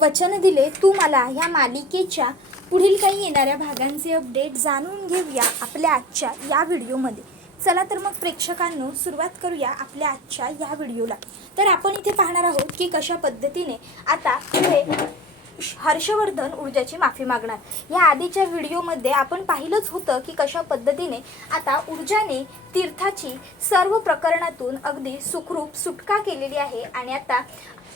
वचन दिले तू मला ह्या मालिकेच्या पुढील काही येणाऱ्या भागांचे अपडेट जाणून घेऊया आपल्या आजच्या या व्हिडिओमध्ये. चला तर मग प्रेक्षकांनो सुरुवात करूया आपल्या आजच्या या व्हिडिओला. तर आपण इथे पाहणार आहोत की कशा पद्धतीने आता पुढे हर्षवर्धन ऊर्जाची माफी मागणार. या आधीच्या व्हिडिओमध्ये आपण पाहिलंच होतं की कशा पद्धतीने आता ऊर्जाने तीर्थाची सर्व प्रकरणातून अगदी सुखरूप सुटका केलेली आहे आणि आता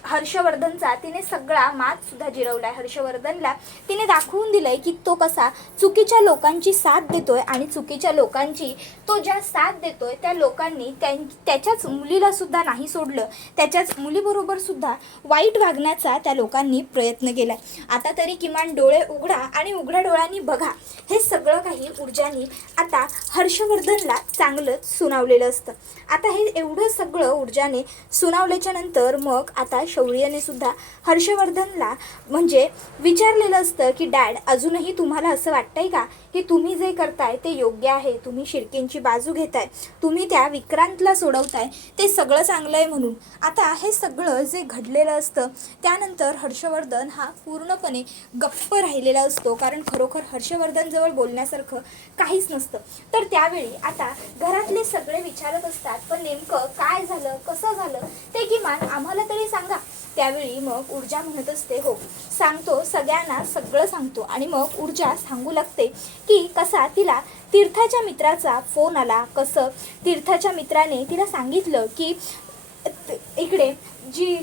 हर्षवर्धनचा तिने सगळा मात सुद्धा जिरवलाय. हर्षवर्धनला तिने दाखवून दिलंय की तो कसा चुकीच्या लोकांची साथ देतोय आणि चुकीच्या लोकांची तो ज्या साथ देतोय त्या लोकांनी त्याच्याच मुलीला सुद्धा नाही सोडलं, त्याच्याच मुलीबरोबर सुद्धा वाईट वागण्याचा त्या लोकांनी प्रयत्न केलाय. आता तरी किमान डोळे उघडा आणि उघड्या डोळ्यांनी बघा. हे सगळं काही ऊर्जानी आता हर्षवर्धनला चांगलंच सुनावलेलं असतं. आता हे एवढं सगळं ऊर्जाने सुनावल्याच्या नंतर मग आता शौर्यने सुद्धा हर्षवर्धनला म्हणजे विचारलेलं असतं की डॅड, अजूनही तुम्हाला असं वाटतंय का की तुम्ही जे करताय ते योग्य आहे, तुम्ही शिर्केंची बाजू घेताय, तुम्ही त्या विक्रांतला सोडवताय, ते सगळं चांगलं आहे म्हणून. आता हे सगळं जे घडलेलं असतं त्यानंतर हर्षवर्धन हा पूर्णपणे गप्प राहिलेला असतो, कारण खरोखर हर्षवर्धनजवळ बोलण्यासारखं काहीच नसतं. तर त्यावेळी आता घरातले सगळे विचारत असतात पण नेमकं काय झालं, कसं झालं ते किमान आम्हाला तरी सांगा. त्यावेळी मग ऊर्जा म्हणत असते हो सांगतो, सगळ्यांना सगळं सांगतो. आणि मग ऊर्जा सांगू लागते की कसा तिला तीर्थाच्या मित्राचा फोन आला, कसं तीर्थाच्या मित्राने तिला सांगितलं की इकडे जी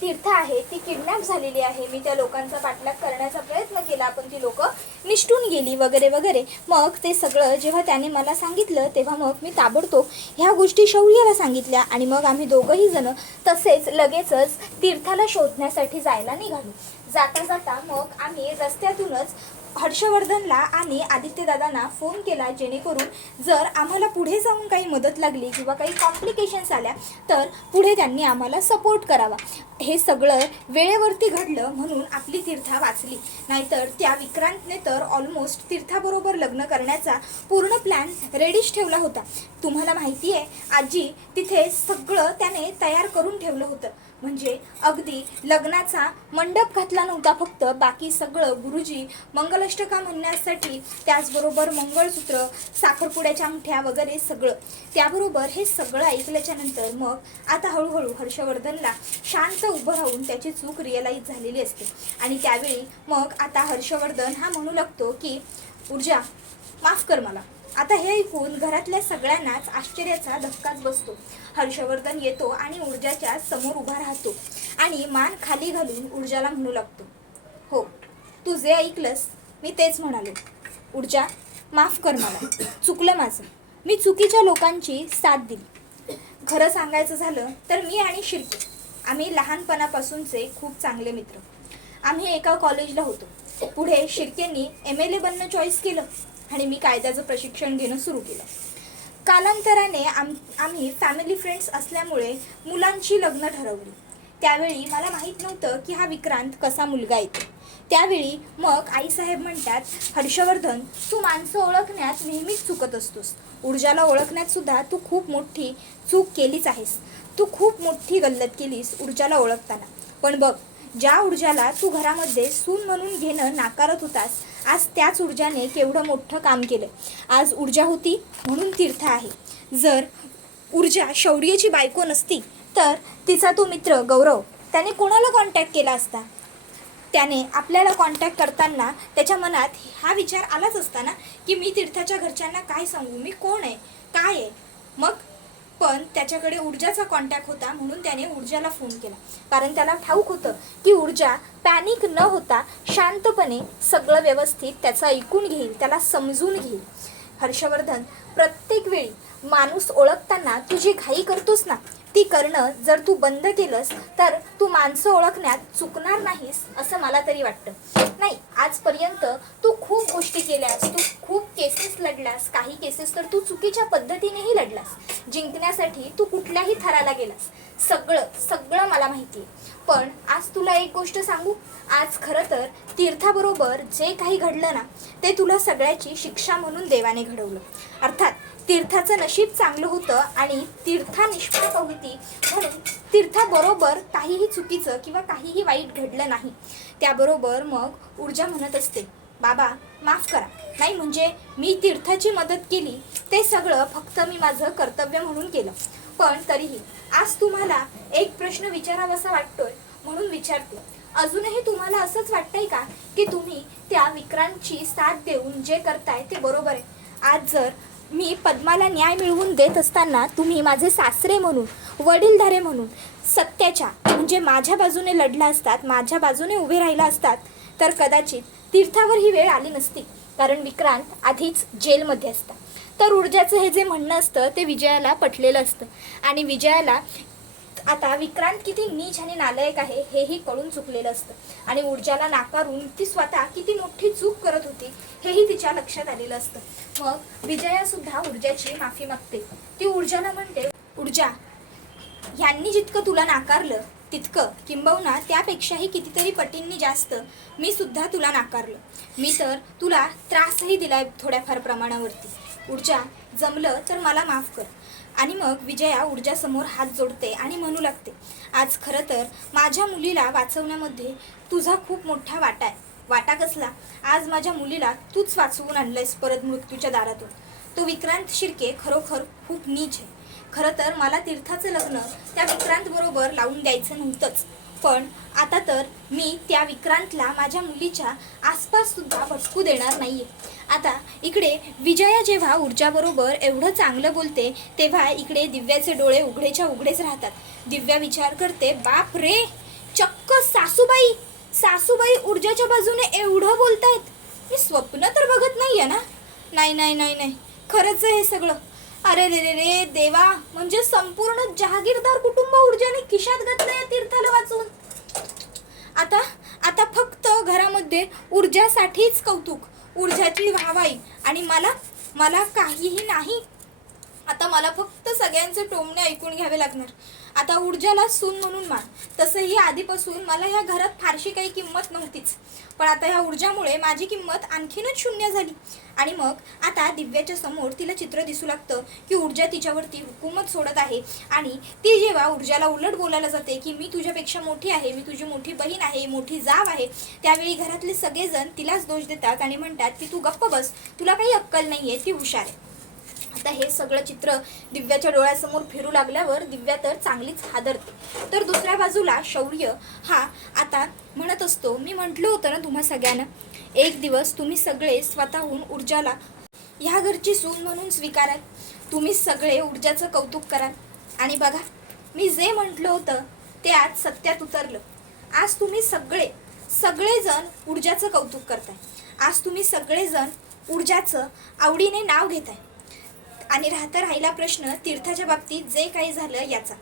तीर्थ आहे ती किडनॅप झालेली आहे, मी त्या लोकांचा पाठलाग करण्याचा प्रयत्न केला पण ती लोक निष्ठून गेली वगैरे वगैरे. मग ते सगळं जेव्हा त्याने मला सांगितलं तेव्हा मग मी ताबडतोब ह्या गोष्टी शौर्याला सांगितल्या आणि मग आम्ही दोघंही जण तसेच लगेचच तीर्थाला शोधण्यासाठी जायला निघालो. जाता जाता मग आम्ही रस्त्यातूनच हर्षवर्धनला आणि आदित्यदादांना फोन केला, जेणेकरून जर आम्हाला पुढे जाऊन काही मदत लागली किंवा काही कॉम्प्लिकेशन्स आल्या तर पुढे त्यांनी आम्हाला सपोर्ट करावा. हे सगळं वेळेवरती घडलं म्हणून आपली तीर्था वाचली, नाहीतर त्या विक्रांतने तर ऑलमोस्ट तीर्थाबरोबर लग्न करण्याचा पूर्ण प्लॅन रेडीच ठेवला होता. तुम्हाला माहिती आहे आजी, तिथे सगळं त्याने तयार करून ठेवलं होतं, म्हणजे अगदी लग्नाचा मंडप घातला नव्हता फक्त, बाकी सगळं गुरुजी मंगलाष्टका म्हणण्यासाठी, त्याचबरोबर मंगळसूत्र, साखरपुड्याच्या अंगठ्या वगैरे सगळं. त्याबरोबर हे सगळं ऐकल्याच्या नंतर मग आता हळूहळू हर्षवर्धनला शांत उभं राहून त्याची चूक रिअलाईज झालेली असते. आणि त्यावेळी मग आता हर्षवर्धन हा म्हणू लागतो की ऊर्जा माफ कर मला. आता हे ऐकून घरातल्या सगळ्यांनाच आश्चर्याचा धक्काच बसतो. हर्षवर्धन येतो आणि ऊर्जाच्या समोर उभा राहतो आणि मान खाली घालून ऊर्जाला म्हणू लागतो, हो तू जे ऐकलंस मी तेच म्हणालो. ऊर्जा माफ कर मला, चुकलं माझं, मी चुकीच्या लोकांची साथ दिली. खरं सांगायचं झालं तर मी आणि शिर्के आम्ही लहानपणापासूनचे खूप चांगले मित्र. आम्ही एका कॉलेजला होतो. पुढे शिर्केंनी MLA बनणं चॉईस केलं आणि मी कायद्याचं प्रशिक्षण घेणं सुरू केलं. कालांतराने आम्ही फॅमिली फ्रेंड्स असल्यामुळे मुलांची लग्न ठरवली. त्यावेळी मला माहीत नव्हतं की हा विक्रांत कसा मुलगा येतो. त्यावेळी मग आईसाहेब म्हणतात, हर्षवर्धन तू माणसं ओळखण्यात नेहमीच चुकत असतोस, ऊर्जाला ओळखण्यात सुद्धा तू खूप मोठी चूक केलीच आहेस, तू खूप मोठी गल्लत केलीस ऊर्जाला ओळखताना. पण बघ, ज्या ऊर्जाला तू घरामध्ये सून म्हणून घेणं नाकारत होतास, आज त्याच ऊर्जाने केवढं मोठं काम केलं. आज ऊर्जा होती म्हणून तीर्थ आहे. जर ऊर्जा शौर्याची बायको नसती तर तिचा तो मित्र गौरव त्याने कोणाला कॉन्टॅक्ट केला असता. त्याने आपल्याला कॉन्टॅक्ट करताना त्याच्या मनात हा विचार आलाच असता ना की मी तीर्थाच्या घरच्यांना काय सांगू, मी कोण आहे, काय आहे. मग पण त्याच्याकडे ऊर्जाचा कॉन्टॅक्ट होता म्हणून त्याने ऊर्जाला फोन केला, कारण त्याला ठाऊक होतं की ऊर्जा पॅनिक न होता शांतपणे सगळं व्यवस्थित त्याचं ऐकून घेईल, त्याला समजून घेईल. हर्षवर्धन, प्रत्येक वेळी माणूस ओळखताना तू जी घाई करतोस ना ती करणं जर तू बंद केलंस तर तू माणसं ओळखण्यात चुकणार नाहीस असं मला तरी वाटतं. नाही, आजपर्यंत तू खूप गोष्टी केल्यास, तू खूप केसेस लढलास, काही केसेस तर तू चुकीच्या पद्धतीनेही लढलास. जिंकण्यासाठी तू कुठल्याही थराला गेलास, सगळं मला माहिती आहे. पण आज तुला एक गोष्ट सांगू, आज खरं तर तीर्थाबरोबर जे काही घडलं ना ते तुला सगळ्याची शिक्षा म्हणून देवाने घडवलं. अर्थात तीर्थाचं नशीब चांगलं होतं आणि तीर्था निष्पाप होती म्हणून तीर्थाबरोबर काहीही चुकीचं किंवा काहीही वाईट घडलं नाही. त्याबरोबर मग ऊर्जा म्हणत असते, बाबा माफ करा, नाही म्हणजे मी तीर्थाची मदत केली ते सगळं फक्त मी माझं कर्तव्य म्हणून केलं. पण तरीही आज तुम्हाला एक प्रश्न विचारावासा वाटतोय म्हणून विचारते. अजूनही तुम्हाला असंच वाटतंय का की तुम्ही त्या विक्रांतची साथ देऊन जे करताय ते बरोबर आहे? आज जर मी पद्माला न्याय मिळवून देत असताना तुम्ही माझे सासरे म्हणून, वडीलधारे म्हणून सत्याच्या म्हणजे माझ्या बाजूने लढला असतात, माझ्या बाजूने उभे राहिला असतात, तर कदाचित तीर्थावर ही वेळ आली नसती. कारण विक्रांत आधीच जेलमध्ये असता. तर ऊर्जाचं हे जे म्हणणं असतं ते विजयाला पटलेलं असतं आणि विजयाला आता विक्रांत किती नीच आणि नालायक आहे हेही कळून चुकलेलं असतं. आणि ऊर्जाला नाकारून ती स्वतः किती मोठी चूक करत होती हेही तिच्या लक्षात आलेलं असतं. मग विजया सुद्धा ऊर्जाची माफी मागते. ती ऊर्जाला म्हणते, ऊर्जा, यांनी जितकं तुला नाकारलं तितकं किंबहुना त्यापेक्षाही कितीतरी पटींनी जास्त मी सुद्धा तुला नाकारलं. मी तर तुला त्रासही दिलाय थोड्याफार प्रमाणावरती. ऊर्जा, जमलं तर मला माफ कर. आणि मग विजया ऊर्जासमोर हात जोडते आणि म्हणू लागते, आज खरं तर माझ्या मुलीला वाचवण्यामध्ये तुझा खूप मोठा वाटा आहे. वाटा कसला? आज माझ्या मुलीला तूच वाचवून आणलंयस परत मृत्यूच्या दारातून. तो विक्रांत शिर्के खरोखर खूप नीच आहे. खरं तर मला तीर्थाचं लग्न त्या विक्रांत बरोबर लावून द्यायचं नव्हतंच, पण आता तर मी त्या विक्रांतला माझ्या मुलीच्या आसपास सुद्धा भटकू देणार नाहीये. आता इकडे विजया जेव्हा ऊर्जाबरोबर एवढं चांगलं बोलते तेव्हा इकडे दिव्याचे डोळे उघडेच्या उघडेच राहतात. दिव्या विचार करते, बाप रे, चक्क सासूबाई ऊर्जाच्या बाजूने एवढं बोलतायत. मी स्वप्न तर बघत नाहीये ना? नाही, खरंच आहे हे सगळं. अरे रे रे रे देवा, म्हणजे संपूर्ण जहागीरदार कुटुंब ऊर्जाने खिशात घातलंय तीर्थाला वाचवून. आता फक्त घरामध्ये ऊर्जासाठीच कौतुक, ऊर्जाची वाहवाई आणि मला काहीही नाही. आता मला फक्त सगळ्यांचे टोमणे ऐकून घ्यावे लागणार. आता ऊर्जाला सून म्हणून मान. तसंही आधीपासून मला ह्या घरात फारशी काही किंमत नव्हतीच, पण आता ह्या ऊर्जामुळे माझी किंमत आणखीनच शून्य झाली. आणि मग आता दिव्याच्या समोर तिला चित्र दिसू लागतं की ऊर्जा तिच्यावरती हुकूमत सोडत आहे. आणि ती जेव्हा ऊर्जाला उलट बोलायला जाते की मी तुझ्यापेक्षा मोठी आहे, मी तुझी मोठी बहीण आहे, मोठी जाव आहे, त्यावेळी घरातले सगळेजण तिलाच दोष देतात आणि म्हणतात की तू गप्प बस, तुला काही अक्कल नाही आहे, ती हुशार आहे. आता हे सगळं चित्र दिव्याच्या डोळ्यासमोर फिरू लागल्यावर दिव्या तर चांगलीच हादरते. तर दुसऱ्या बाजूला शौर्य हा आता म्हणत असतो, मी म्हटलं होतं ना तुम्हा सगळ्यांना, एक दिवस तुम्ही सगळे स्वतःहून ऊर्जाला ह्या घरची सून म्हणून स्वीकाराल. तुम्ही सगळे ऊर्जाचं कौतुक कराल. आणि बघा, मी जे म्हटलं होतं ते आज सत्यात उतरलं. आज तुम्ही सगळेजण ऊर्जाचं कौतुक करताय. आज तुम्ही सगळेजण ऊर्जाचं आवडीने नाव घेताय. आणि राहिला प्रश्न तीर्थाच्या बाबतीत जे काही झालं याचा.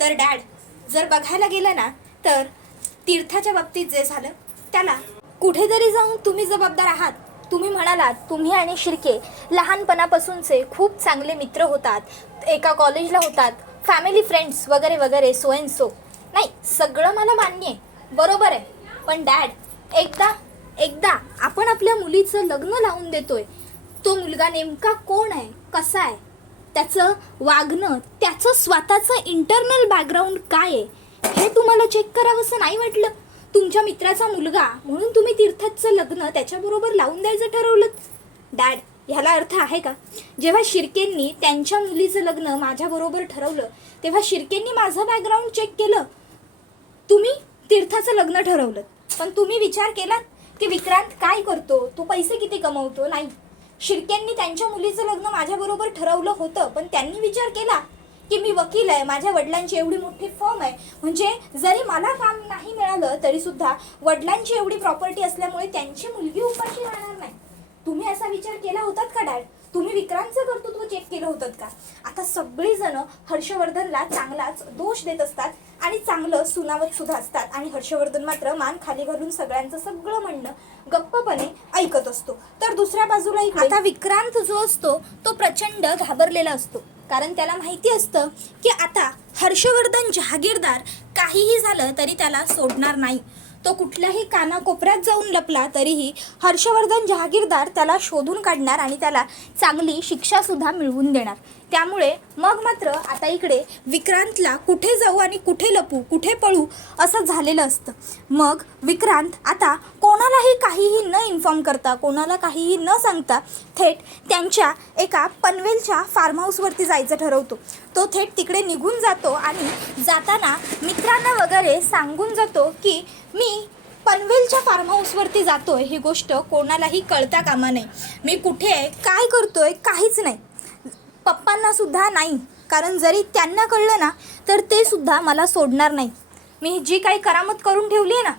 तर डॅड, जर बघायला गेलं ना तर तीर्थाच्या बाबतीत जे झालं त्याला कुठेतरी जाऊन तुम्ही जबाबदार आहात. तुम्ही म्हणालात तुम्ही आणि शिर्के लहानपणापासूनचे खूप चांगले मित्र होतात, एका कॉलेजला होतात, फॅमिली फ्रेंड्स वगैरे वगैरे, सो अँड सो. नाही, सगळं मला मान्य आहे, बरोबर आहे. पण डॅड, एकदा आपण आपल्या मुलीचं लग्न लावून देतोय, तो मुलगा नेमका कोण आहे, कसा आहे, त्याचं वागणं, त्याचं स्वतःचं इंटरनल बॅकग्राऊंड काय आहे हे तुम्हाला चेक करावंसं नाही वाटलं? तुमच्या मित्राचा मुलगा म्हणून तुम्ही तीर्थाचं लग्न त्याच्याबरोबर लावून द्यायचं ठरवलं? डॅड, ह्याला अर्थ आहे का? जेव्हा शिर्केंनी त्यांच्या मुलीचं लग्न माझ्याबरोबर ठरवलं तेव्हा शिर्केंनी माझं बॅकग्राऊंड चेक केलं. तुम्ही तीर्थाचं लग्न ठरवलं, पण तुम्ही विचार केलात की विक्रांत काय करतो, तो पैसे किती कमवतो? नाही. शिर्केंनी त्यांच्या मुलीचं लग्न माझ्याबरोबर ठरवलं होतं, पण त्यांनी विचार केला की मी वकील आहे, माझ्या वडिलांची एवढी मोठी फर्म आहे, म्हणजे जरी मला काम नाही मिळालं तरी सुद्धा वडिलांची एवढी प्रॉपर्टी असल्यामुळे त्यांची मुलगी उपाशी राहणार नाही. तुम्ही असा विचार केला होतात का डॅड? तुम्ही विक्रांतचं कर्तृत्व चेक केलं होतं का? आता सगळीजण हर्षवर्धनला चांगलाच दोष देत असतात आणि चांगलं सुनावत सुद्धा असतात आणि हर्षवर्धन मात्र मान खाली घालून सगळ्यांचं सगळं म्हणणं गप्पपणे ऐकत असतो. तर दुसऱ्या बाजूला आता विक्रांत जो असतो तो प्रचंड घाबरलेला असतो, कारण त्याला माहिती असतं की आता हर्षवर्धन जहागीरदार काहीही झालं तरी त्याला सोडणार नाही. तो कुठल्याही कानाकोपऱ्यात जाऊन लपला तरीही हर्षवर्धन जहागीरदार त्याला शोधून काढणार आणि त्याला चांगली शिक्षासुद्धा मिळवून देणार. त्यामुळे मग मात्र आता इकडे विक्रांतला कुठे जाऊ आणि कुठे लपू, कुठे पळू असं झालेलं असतं. मग विक्रांत आता कोणालाही काहीही न इन्फॉर्म करता, कोणाला काहीही न सांगता थेट त्यांच्या एका पनवेलच्या फार्म हाऊसवरती जायचं ठरवतो. तो थेट तिकडे निघून जातो आणि जाताना मित्रांना वगैरे सांगून जातो की मी पनवेलच्या फार्म हाऊसवरती जातोय, ही गोष्ट कोणालाही कळता कामा नये. मी कुठे आहे, काय करतोय, काहीच नाही. पप्पांना सुद्धा नाही, कारण जरी त्यांना कळलं ना तर ते सुद्धा मला सोडणार नाही. मी जी काही करामत करून ठेवली आहे ना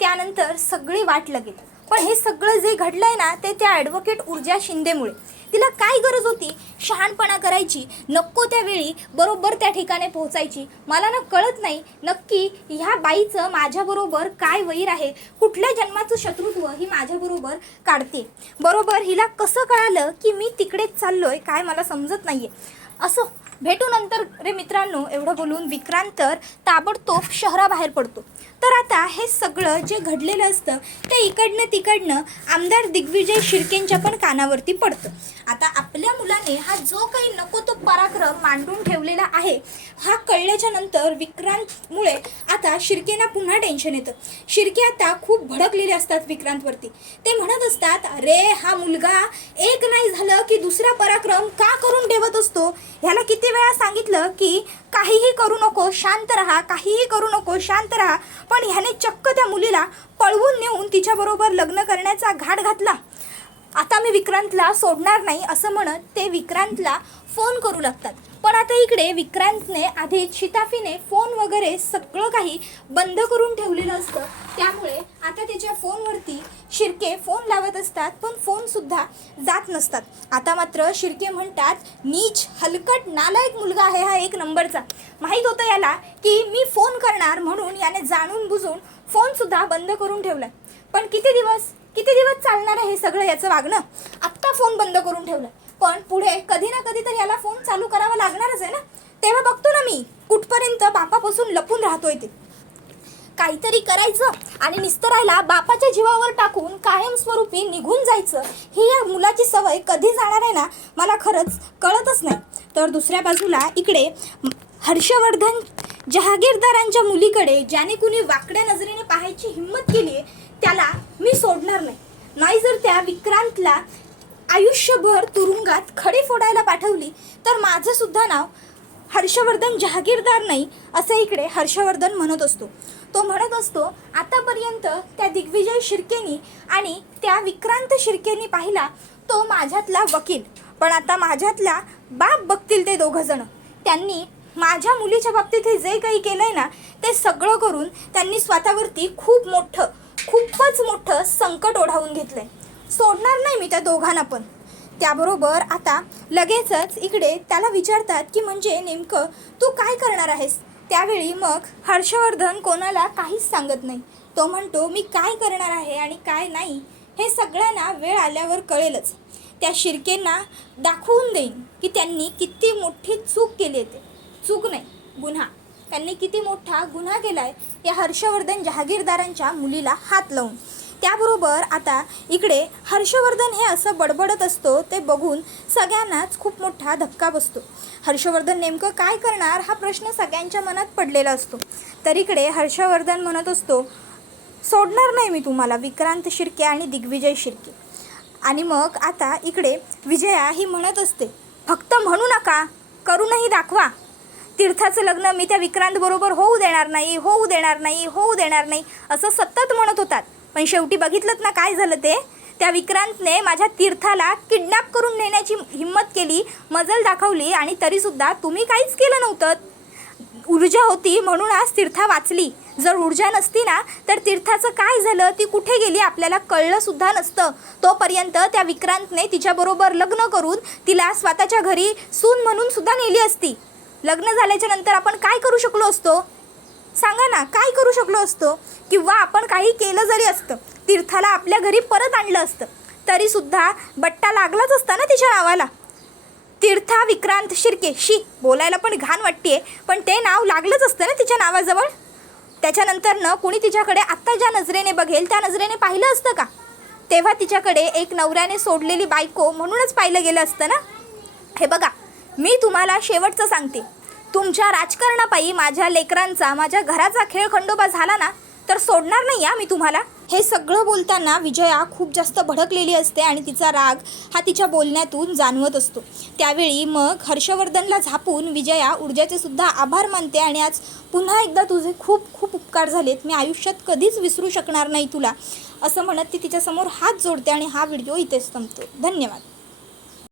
त्यानंतर सगळी वाट लागेल. पण हे सगळं जे घडलं आहे ना ते त्या ॲडव्होकेट ऊर्जा शिंदेमुळे. तिला काय गरज होती शहाणपणा करायची, नको त्यावेळी बरोबर त्या ठिकाणी पोहोचायची. मला ना कळत नाही नक्की ह्या बाईचं माझ्याबरोबर काय वैर आहे, कुठल्या जन्माचं शत्रुत्व ही माझ्याबरोबर काढते. बरोबर हिला कसं कळालं की मी तिकडेच चाललोय, काय मला समजत नाही आहे. असं भेटू नंतर रे मित्रांनो, एवढं बोलून विक्रांत तर ताबडतोब शहराबाहेर पडतो. तर आता हे सगळं जे घडलेलं असतं ते इकडनं तिकडनं आमदार दिग्विजय शिर्केंच्या पण कानावरती पडतं. आता आपल्या मुलाने हा जो काही नको तो पराक्रम मांडून ठेवलेला आहे हा कळल्याच्या नंतर विक्रांतमुळे आता शिर्केंना पुन्हा टेन्शन येतं. शिर्के आता खूप भडकलेले असतात विक्रांतवरती. ते म्हणत असतात, अरे हा मुलगा एक नाही झालं की दुसरा पराक्रम का करून ठेवत असतो. ह्याला किती वेळा सांगितलं की काहीही करू नको, शांत राहा, काहीही करू नको, शांत राहा. पण ह्याने चक्क त्या मुलीला पळवून नेऊन तिच्याबरोबर लग्न करण्याचा घाट घातला. आता मी विक्रांतला सोडणार नाही असं म्हणत ते विक्रांतला फोन करू लागतात. पण आता इकडे विक्रांतने आधीच शिताफीने फोन वगैरे सगळं काही बंद करून ठेवलेलं असतं. त्यामुळे आता त्याच्या फोनवरती शिर्के फोन लावत असतात पण फोनसुद्धा जात नसतात. आता मात्र शिर्के म्हणतात, नीच हलकट नालायक मुलगा आहे हा एक नंबरचा. माहीत होतं याला की मी फोन करणार म्हणून याने जाणून बुजून फोनसुद्धा बंद करून ठेवला. पण किती दिवस चालणार आहे हे सगळं याचं वागणं. आत्ता फोन बंद करून ठेवला पण पुढे कधी ना कधी तर याला फोन चालू करावा लागणारच आहे ना. तेव्हा बघतो ना मी कुठपर्यंत बापापासून लपून राहतोय ते. काहीतरी करायचं आणि निस्तरायला बापाच्या जीवावर टाकून कायमस्वरूपी निघून जायचं, ही या मुलाची सवय कधी जाणार आहे ना मला खरंच कळतच नाही. तर दुसऱ्या बाजूला इकडे हर्षवर्धन जहागीरदारांच्या मुलीकडे ज्याने कुणी वाकड्या नजरेने पाहायची हिंमत केली आहे त्याला मी सोडणार नाही. नाही जर त्या विक्रांतला आयुष्यभर तुरुंगात खडे फोडायला पाठवली तर माझं सुद्धा नाव हर्षवर्धन जहागीरदार नाही असं इकडे हर्षवर्धन म्हणत असतो. तो म्हणत असतो, आतापर्यंत त्या दिग्विजय शिर्केनी आणि त्या विक्रांत शिर्केनी पाहिला तो माझ्यातला वकील, पण आता माझ्यातला बाप बघतील ते दोघं जण. त्यांनी माझ्या मुलीच्या बाबतीत हे जे काही केलंय ना ते सगळं करून त्यांनी स्वतःवरती खूपच मोठं संकट ओढावून घेतलंय. सोडणार नाही मी त्या दोघांना पण. त्याबरोबर आता लगेचच इकडे त्याला विचारतात की म्हणजे नेमकं तू काय करणार आहेस. त्यावेळी मग हर्षवर्धन कोणाला काहीच सांगत नाही. तो म्हणतो, मी काय करणार आहे आणि काय नाही हे सगळ्यांना वेळ आल्यावर कळेलच. त्या शिर्केंना दाखवून देईन की त्यांनी किती मोठी चूक केली आहे. चूक नाही, गुन्हा. त्यांनी किती मोठा गुन्हा केला आहे या हर्षवर्धन जहागीरदारांच्या मुलीला हात लावून. त्याबरोबर आता इकडे हर्षवर्धन हे असं बडबडत असतो ते बघून सगळ्यांनाच खूप मोठा धक्का बसतो. हर्षवर्धन नेमकं काय करणार हा प्रश्न सगळ्यांच्या मनात पडलेला असतो. तर इकडे हर्षवर्धन म्हणत असतो, सोडणार नाही मी तुम्हाला विक्रांत शिर्के आणि दिग्विजय शिर्के. आणि मग आता इकडे विजया ही म्हणत असते, फक्त म्हणू नका, करूनही दाखवा. तीर्थाचं लग्न मी त्या विक्रांतबरोबर होऊ देणार नाही असं सतत म्हणत होतात. पण शेवटी बघितलंत ना काय झालं ते. त्या विक्रांतने माझ्या तीर्थाला किडनॅप करून नेण्याची हिंमत केली, मजल दाखवली आणि तरीसुद्धा तुम्ही काहीच केलं नव्हतं. ऊर्जा होती म्हणून आज तीर्था वाचली. जर ऊर्जा नसती ना तर तीर्थाचं काय झालं, ती कुठे गेली आपल्याला कळलंसुद्धा नसतं. तोपर्यंत त्या विक्रांतने तिच्याबरोबर लग्न करून तिला स्वतःच्या घरी सून म्हणून सुद्धा नेली असती. लग्न झाल्याच्या नंतर आपण काय करू शकलो असतो सांगा ना, काय करू शकलो असतो. किंवा आपण काही केलं जरी असतं, तीर्थाला आपल्या घरी परत आणलं असतं तरीसुद्धा बट्टा लागलाच असता ना तिच्या नावाला. तीर्था विक्रांत शिर्के, शी बोलायला पण घाण वाटते पण ते नाव लागलंच असतं ना तिच्या नावाजवळ. त्याच्यानंतर कुणी तिच्याकडे आत्ता ज्या नजरेने बघेल त्या नजरेने पाहिलं असतं का? तेव्हा तिच्याकडे एक नवऱ्याने सोडलेली बायको म्हणूनच पाहिलं गेलं असतं ना. हे बघा, मी तुम्हाला शेवटचं सांगते, तुमच्या राजकारणापायी माझ्या लेकरांचा, माझ्या घराचा खेळ खंडोबा झाला ना तर सोडणार नाही मी तुम्हाला. हे सगळं बोलताना विजया खूप जास्त भडकलेली असते आणि तिचा राग हा तिच्या बोलण्यातून जाणवत असतो. त्यावेळी मग हर्षवर्धनला झापून विजया ऊर्जाचे सुद्धा आभार मानते आणि आज पुन्हा एकदा तुझे खूप खूप उपकार झालेत, मी आयुष्यात कधीच विसरू शकणार नाही तुला, असं म्हणत ती तिच्यासमोर हात जोडते आणि हा व्हिडिओ इथेच संपतो. धन्यवाद.